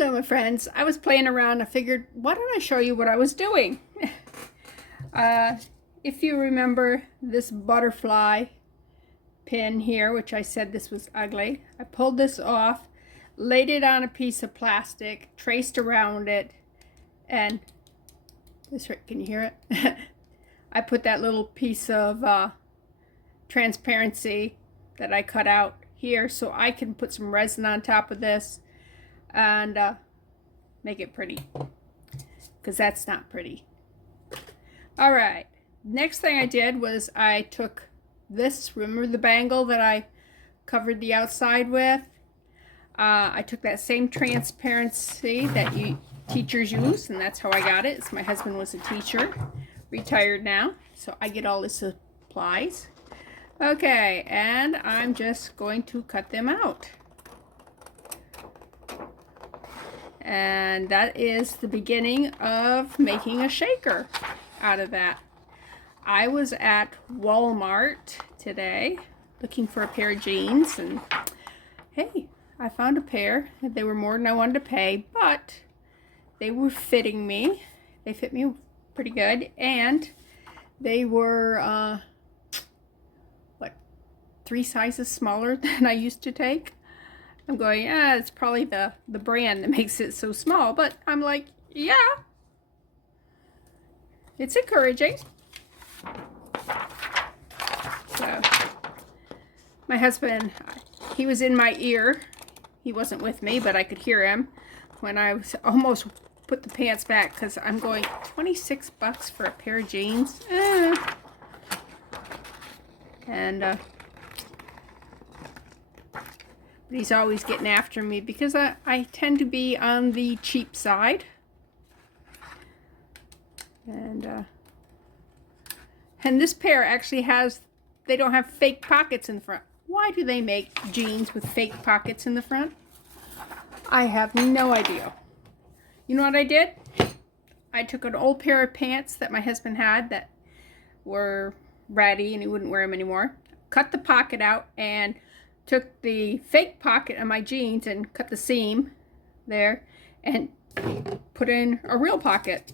Hello, my friends. I was playing around. I figured, why don't I show you what I was doing? uh, if you remember this butterfly pin here, which I said this was ugly, I pulled this off, laid it on a piece of plastic, traced around it, and this, can you hear it? I put that little piece of transparency that I cut out here so I can put some resin on top of this and make it pretty, because that's not pretty. All right, next thing I did was I took this, remember the bangle that I covered the outside with? I took that same transparency that teachers use, and that's how I got it. My husband was a teacher, retired now, so I get all the supplies. Okay, and I'm just going to cut them out. And that is the beginning of making a shaker out of that. I was at Walmart today looking for a pair of jeans, and hey, I found a pair. They were more than I wanted to pay, but they were fitting me. They fit me pretty good, and they were what, 3 sizes smaller than I used to take. I'm going, yeah, it's probably the brand that makes it so small, but I'm like, yeah, it's encouraging. So my husband, he was in my ear. He wasn't with me, but I could hear him when I was almost put the pants back, because I'm going, 26 bucks for a pair of jeans. And but he's always getting after me because I tend to be on the cheap side. And this pair actually has, they don't have fake pockets in the front. Why do they make jeans with fake pockets in the front? I have no idea. You know what I did? I took an old pair of pants that my husband had that were ratty and he wouldn't wear them anymore. Cut the pocket out and took the fake pocket of my jeans and cut the seam there and put in a real pocket.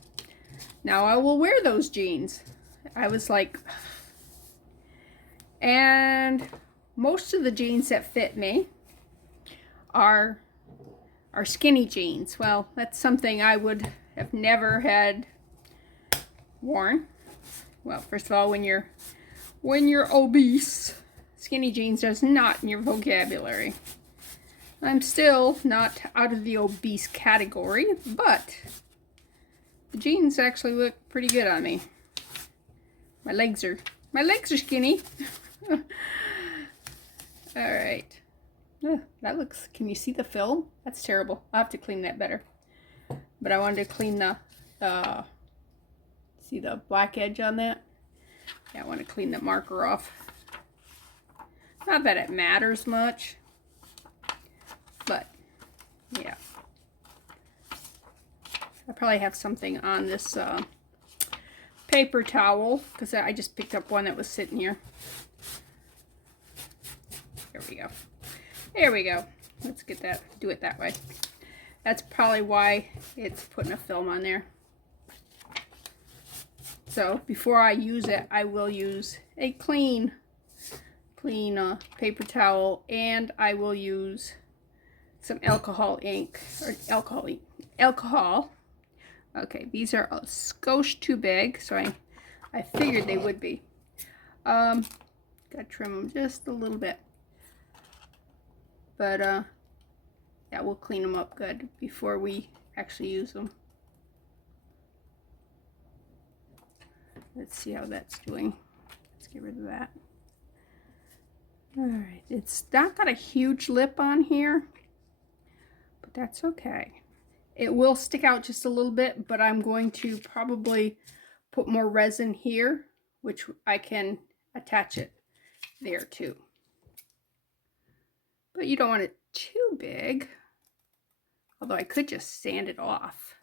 Now I will wear those jeans. I was like, and most of the jeans that fit me are skinny jeans. Well, that's something I would have never had worn. Well, first of all, when you're obese, skinny jeans is not in your vocabulary. I'm still not out of the obese category, but the jeans actually look pretty good on me. My legs are skinny. All right. That looks, can you see the film? That's terrible. I'll have to clean that better. But I wanted to clean see the black edge on that? Yeah, I want to clean the marker off. Not that it matters much, but yeah. I probably have something on this paper towel, because I just picked up one that was sitting here. There we go. There we go. Let's get that, do it that way. That's probably why it's putting a film on there. So before I use it, I will use a clean paper towel, and I will use some alcohol ink, or alcohol. Okay, these are a skosh too big, so I figured they would be. Gotta trim them just a little bit. But yeah, we'll clean them up good before we actually use them. Let's see how that's doing. Let's get rid of that. All right, it's not got a huge lip on here, but that's okay. It will stick out just a little bit, but I'm going to probably put more resin here, which I can attach it there too. But you don't want it too big, although I could just sand it off.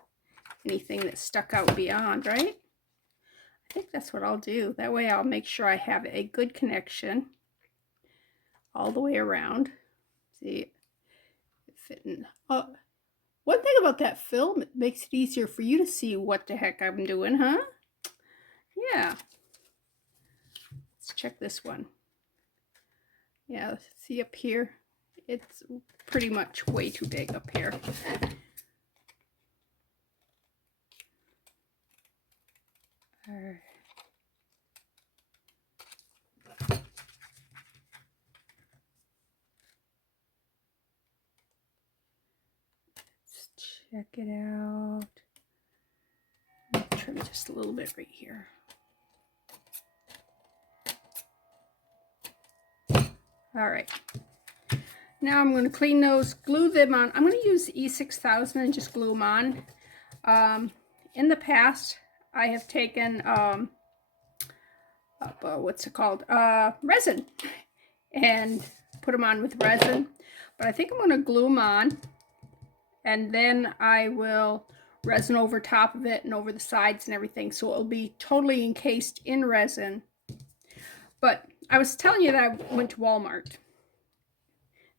Anything that stuck out beyond, right? I think that's what I'll do. That way I'll make sure I have a good connection all the way around. See, fitting up. One thing about that film, it makes it easier for you to see what the heck I'm doing, huh? Yeah. Let's check this one. Yeah, see up here? It's pretty much way too big up here. All right. Let's check it out. Trim just a little bit right here. All right. Now I'm going to clean those, glue them on. I'm going to use E6000 and just glue them on. In the past, I have taken, what's it called? Resin, and put them on with resin. But I think I'm going to glue them on, and then I will resin over top of it and over the sides and everything, so it'll be totally encased in resin. But I was telling you that I went to Walmart,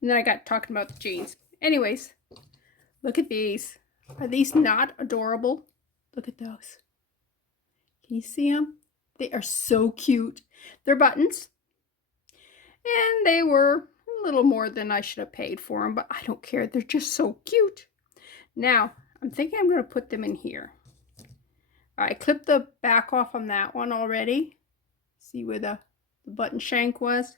and then I got talking about the jeans. Anyways, look at these. Are these not adorable? Look at those. Can you see them? They are so cute. They're buttons, and they were a little more than I should have paid for them, but I don't care. They're just so cute. Now, I'm thinking I'm going to put them in here. I clipped the back off on that one already. See where the button shank was?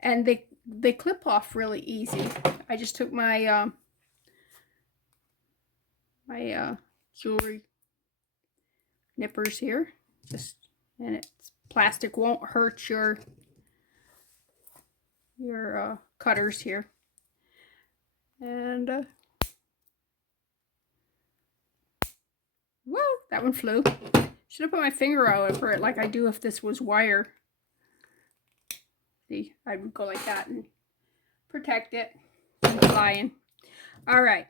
And they clip off really easy. I just took my jewelry nippers here, and it's plastic, won't hurt your cutters here. And whoa, that one flew. Should have put my finger over it like I do if this was wire. See, I would go like that and protect it from flying. All right.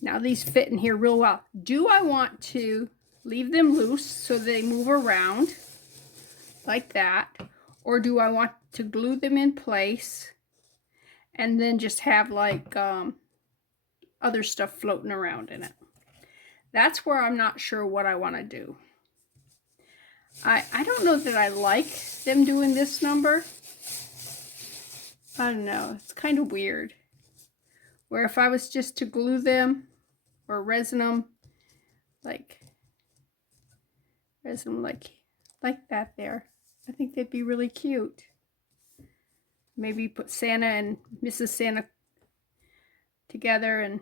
Now these fit in here real well. Do I want to leave them loose so they move around like that? Or do I want to glue them in place and then just have like other stuff floating around in it? That's where I'm not sure what I want to do. I don't know that I like them doing this number. I don't know. It's kind of weird. Where if I was just to glue them or resin them like that there, I think they'd be really cute. Maybe put Santa and Mrs. Santa together and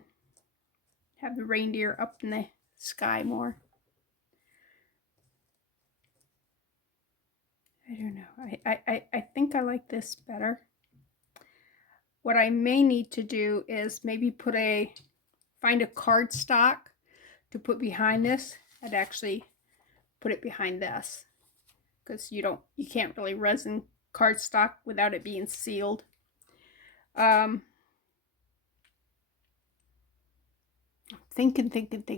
have the reindeer up in the sky more. I don't know. I think I like this better. What I may need to do is maybe find a cardstock to put behind this and actually put it behind this, because you can't really resin cardstock without it being sealed. Thinking.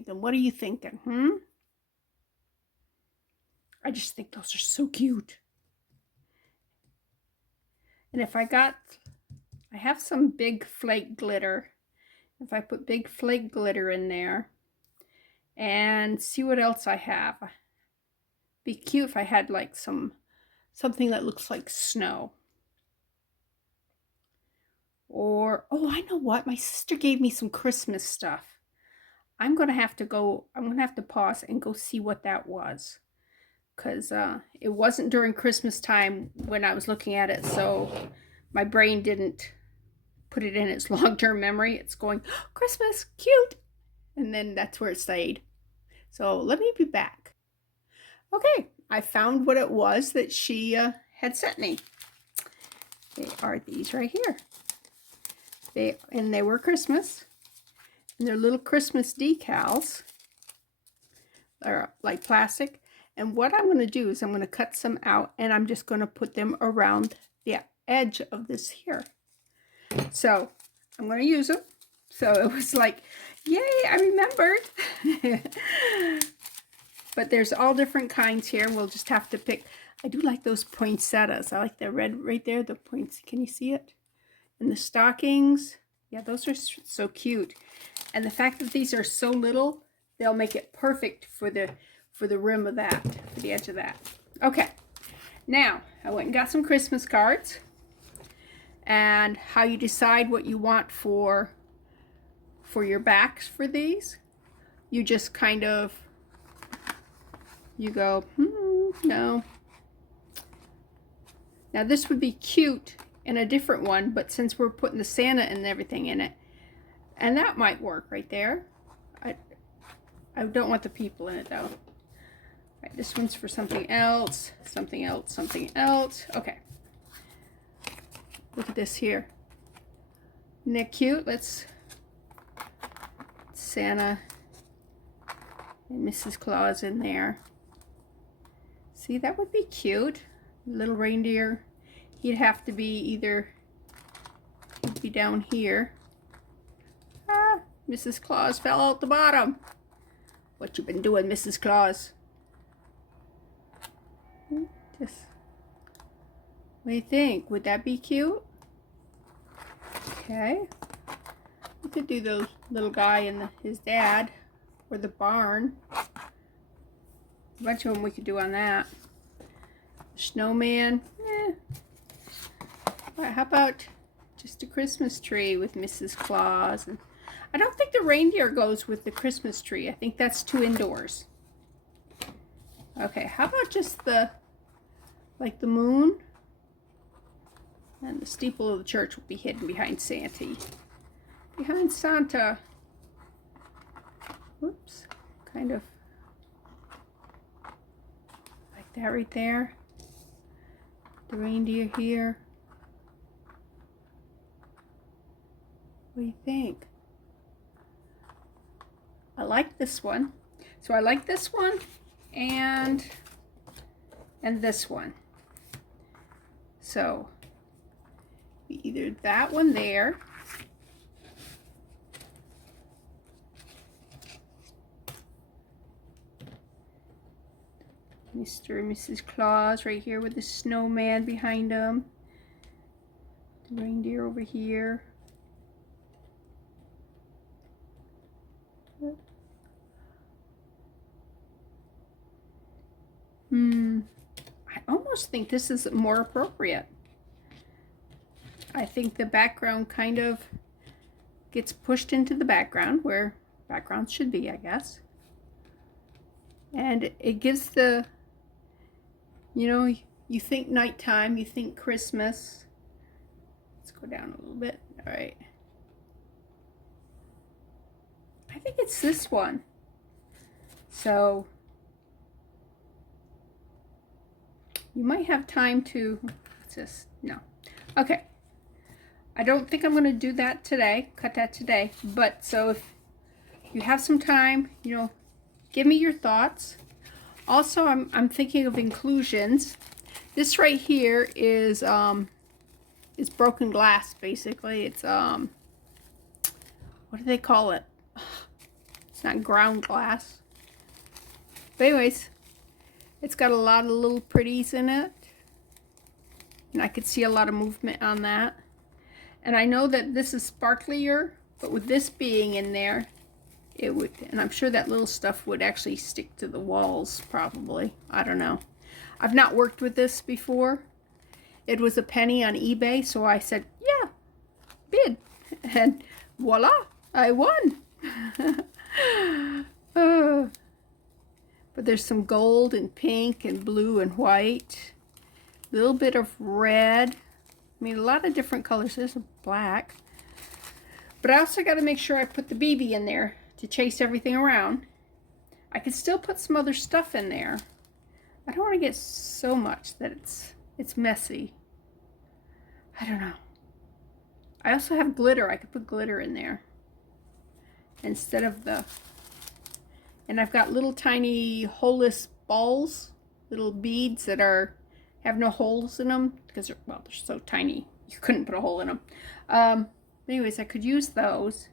What are you thinking? I just think those are so cute. And if I have some big flake glitter. If I put big flake glitter in there and see what else I have. Be cute if I had like something that looks like snow. Or, oh, I know what? My sister gave me some Christmas stuff. I'm going to have to pause and go see what that was. Because it wasn't during Christmas time when I was looking at it, so my brain didn't put it in its long-term memory. It's going, oh, Christmas, cute! And then that's where it stayed. So let me be back. Okay, I found what it was that she had sent me. They are these right here. They were Christmas. And they're little Christmas decals. They're like plastic. And what I'm going to do is I'm going to cut some out, and I'm just going to put them around the edge of this here. So I'm going to use them. So it was like, yay, I remembered. But there's all different kinds here. We'll just have to pick. I do like those poinsettias. I like the red right there, the points. Can you see it? And the stockings Yeah, those are so cute. And the fact that these are so little, they'll make it perfect for the rim of that, for the edge of that. Okay, now I went and got some Christmas cards. And how you decide what you want for your backs for these, you just kind of, you go, no. Now this would be cute in a different one, but since we're putting the Santa and everything in it, and that might work right there. I don't want the people in it though. Right, this one's for something else, something else, something else. Okay. Look at this here. Isn't that cute? Let's Santa and Mrs. Claus in there. See, that would be cute. Little reindeer. He'd have to be either, he'd be down here. Ah, Mrs. Claus fell out the bottom. What you been doing, Mrs. Claus? Just, what do you think? Would that be cute? Okay. We could do the little guy and his dad, or the barn. A bunch of them we could do on that. Snowman. How about just a Christmas tree with Mrs. Claus? And I don't think the reindeer goes with the Christmas tree. I think that's too indoors. Okay, how about just the, like the moon? And the steeple of the church will be hidden behind Santa. Behind Santa. Whoops. Kind of like that right there. The reindeer here. What do you think? I like this one. So I like this one and this one. So either that one there, Mr. and Mrs. Claus right here with the snowman behind them, the reindeer over here. I almost think this is more appropriate. I think the background kind of gets pushed into the background where backgrounds should be, I guess. And it gives the, you know, you think nighttime, you think Christmas. Let's go down a little bit. All right. I think it's this one. So you might have time to, what's this? No. Okay. I don't think I'm going to do that today, cut that today, but so if you have some time, you know, give me your thoughts. Also, I'm thinking of inclusions. This right here is broken glass, basically. It's what do they call it? It's not ground glass. But anyways, it's got a lot of little pretties in it. And I could see a lot of movement on that. And I know that this is sparklier, but with this being in there, it would, and I'm sure that little stuff would actually stick to the walls, probably. I don't know. I've not worked with this before. It was a penny on eBay, so I said, yeah, bid. And voila, I won. But there's some gold and pink and blue and white. A little bit of red. I mean, a lot of different colors. There's a black. But I also got to make sure I put the BB in there to chase everything around. I could still put some other stuff in there. I don't want to get so much that it's messy. I don't know. I also have glitter. I could put glitter in there instead of the... And I've got little tiny holeless balls, little beads that have no holes in them because they're so tiny you couldn't put a hole in them. Anyways, I could use those.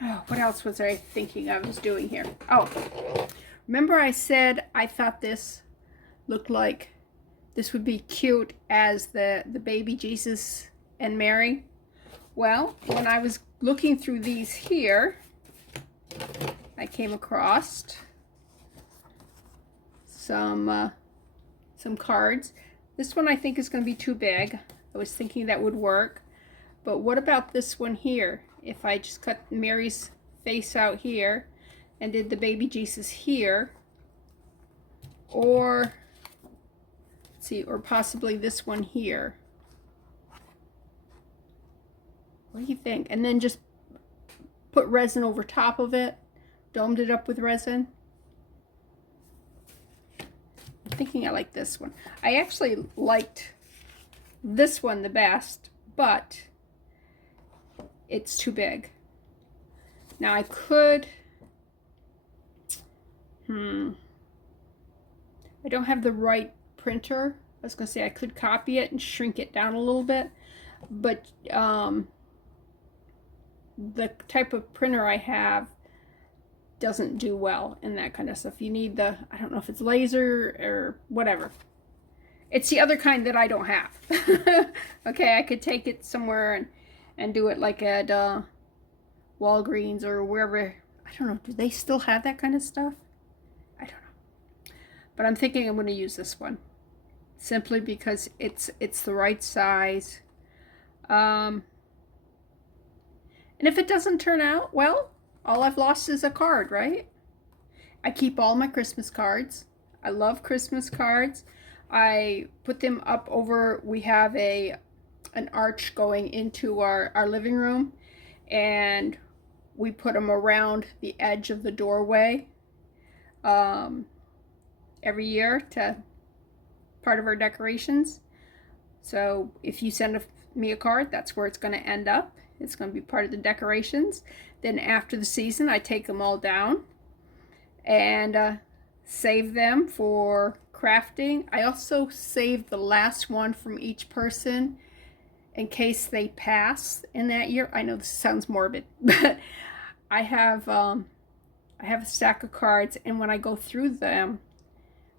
Oh, what else was I thinking I was doing here? Oh, remember I said I thought this looked like this would be cute as the baby Jesus and Mary? Well, when I was looking through these here, I came across some cards. This one I think is going to be too big. I was thinking that would work. But what about this one here? If I just cut Mary's face out here and did the baby Jesus here, or let's see, or possibly this one here. What do you think? And then just put resin over top of it, domed it up with resin. I'm thinking I like this one. I actually liked this one the best, but it's too big. Now I could, I don't have the right printer. I was gonna say I could copy it and shrink it down a little bit, but the type of printer I have doesn't do well in that kind of stuff. You need the, I don't know if it's laser or whatever. It's the other kind that I don't have. Okay, I could take it somewhere and do it like at Walgreens or wherever. I don't know, do they still have that kind of stuff? I don't know. But I'm thinking I'm going to use this one. Simply because it's the right size. And if it doesn't turn out, well, all I've lost is a card, right? I keep all my Christmas cards. I love Christmas cards. I put them up over, we have an arch going into our living room, and we put them around the edge of the doorway every year to part of our decorations. So if you send me a card, that's where it's going to end up. It's going to be part of the decorations. Then after the season, I take them all down and save them for crafting. I also save the last one from each person in case they pass in that year. I know this sounds morbid, but I have a stack of cards, and when I go through them,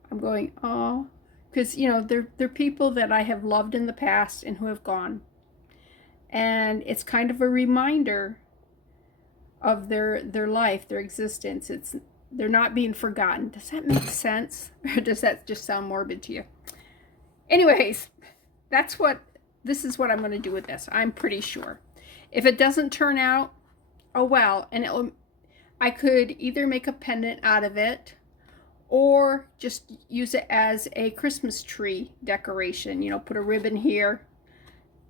I'm going, oh, because you know they're people that I have loved in the past and who have gone. And it's kind of a reminder of their life, their existence. They're not being forgotten. Does that make sense? Or does that just sound morbid to you? Anyways, this is what I'm going to do with this. I'm pretty sure. If it doesn't turn out, oh well. And I could either make a pendant out of it or just use it as a Christmas tree decoration. You know, put a ribbon here.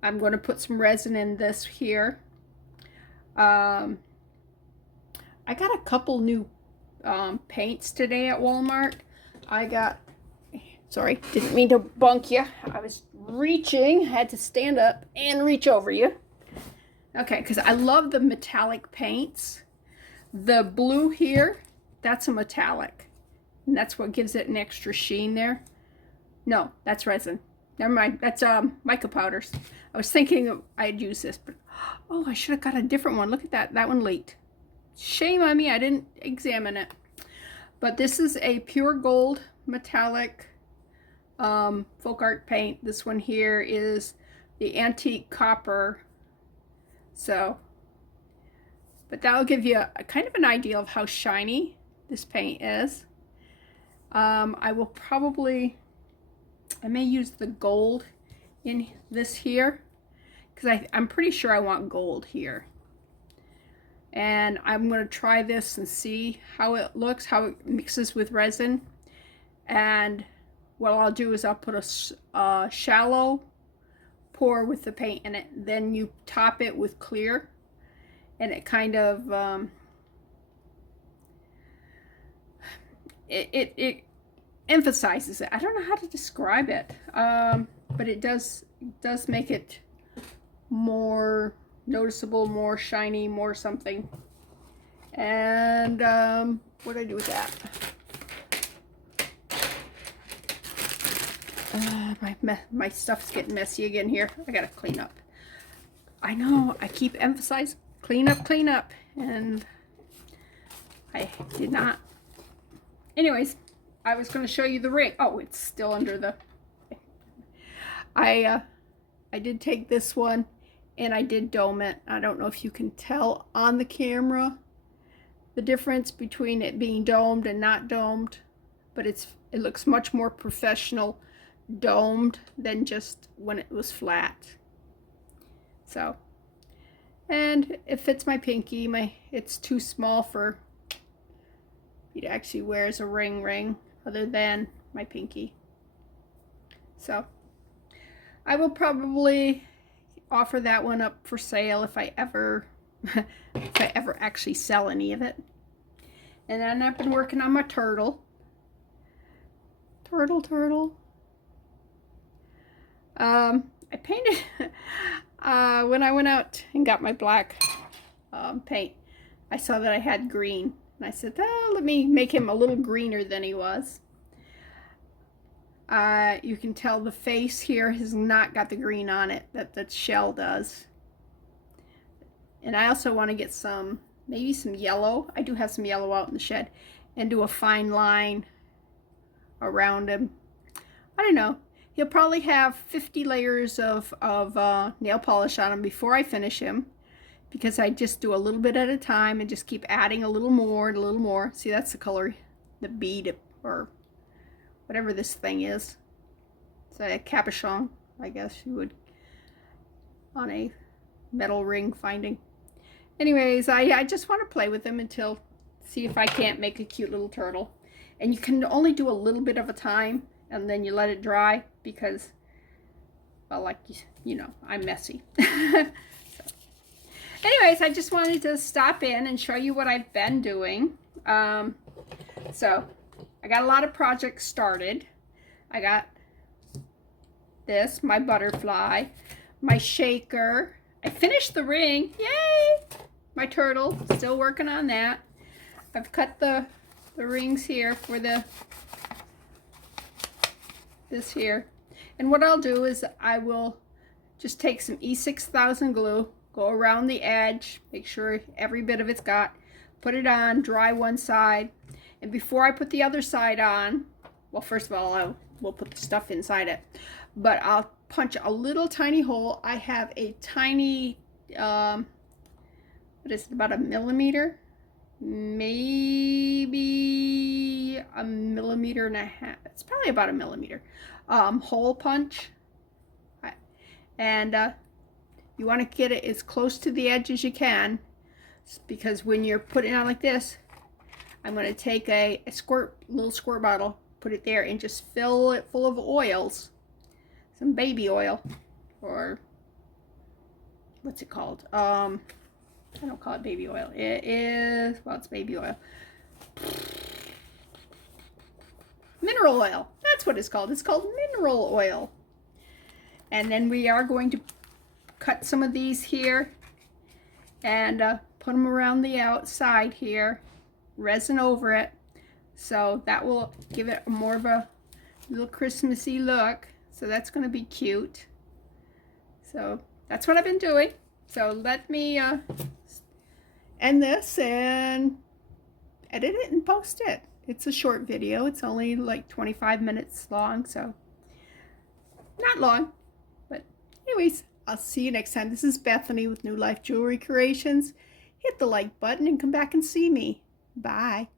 I'm going to put some resin in this here. I got a couple new paints today at Walmart. Sorry, didn't mean to bunk you. I was reaching, had to stand up and reach over you. Okay, because I love the metallic paints. The blue here, that's a metallic. And that's what gives it an extra sheen there. No, that's resin. Never mind, that's mica powders. I was thinking I'd use this, but oh, I should have got a different one. Look at that, that one leaked. Shame on me, I didn't examine it. But this is a pure gold metallic folk art paint. This one here is the antique copper. So, but that'll give you a kind of an idea of how shiny this paint is. I may use the gold in this here because I'm pretty sure I want gold here. And I'm going to try this and see how it looks, how it mixes with resin. And what I'll do is I'll put a shallow pour with the paint in it. Then you top it with clear. And it kind of, it emphasizes it. I don't know how to describe it. But it does make it more noticeable, more shiny, more something. And what do I do with that? My stuff's getting messy again here. I gotta clean up. I know, I keep emphasizing clean up, and I did not. Anyways, I was going to show you the ring. Oh, it's still under the. I did take this one and I did dome it. I don't know if you can tell on the camera the difference between it being domed and not domed, but it looks much more professional domed than just when it was flat. So, and it fits my pinky. It's too small for me to actually wear as a ring other than my pinky. So I will probably offer that one up for sale if I ever actually sell any of it. And then I've been working on my turtle. Turtle. I painted when I went out and got my black paint. I saw that I had green, and I said, oh, let me make him a little greener than he was. You can tell the face here has not got the green on it that the shell does. And I also want to get maybe some yellow. I do have some yellow out in the shed, and do a fine line around him. I don't know. He'll probably have 50 layers of nail polish on him before I finish him, because I just do a little bit at a time and just keep adding a little more and a little more. See, that's the color, the bead or whatever this thing is. It's a cabochon, I guess you would, on a metal ring finding. Anyways, I just want to play with him until, see if I can't make a cute little turtle. And you can only do a little bit of a time, and then you let it dry, because, well, like, you know, I'm messy. So, anyways, I just wanted to stop in and show you what I've been doing. So I got a lot of projects started. I got this, my butterfly, my shaker. I finished the ring, yay! My turtle, still working on that. I've cut the rings here for this here. And what I'll do is I will just take some E6000 glue, go around the edge, make sure every bit of it's got, put it on, dry one side. And before I put the other side on, well, first of all, we'll put the stuff inside it, but I'll punch a little tiny hole. I have a tiny, what is it, about a millimeter? Maybe a millimeter and a half. It's probably about a millimeter. Hole punch. And you want to get it as close to the edge as you can, because when you're putting it on like this, I'm going to take a little squirt bottle, put it there, and just fill it full of oils. Some baby oil, or what's it called? I don't call it baby oil. It is, well, it's baby oil. Mineral oil. That's what it's called. It's called mineral oil. And then we are going to cut some of these here and put them around the outside here, resin over it, so that will give it more of a little Christmassy look. So that's going to be cute. So that's what I've been doing. So let me end this and edit it and post it. It's a short video. It's only like 25 minutes long, so not long. But anyways, I'll see you next time. This is Bethany with New Life Jewelry Creations. Hit the like button and come back and see me. Bye.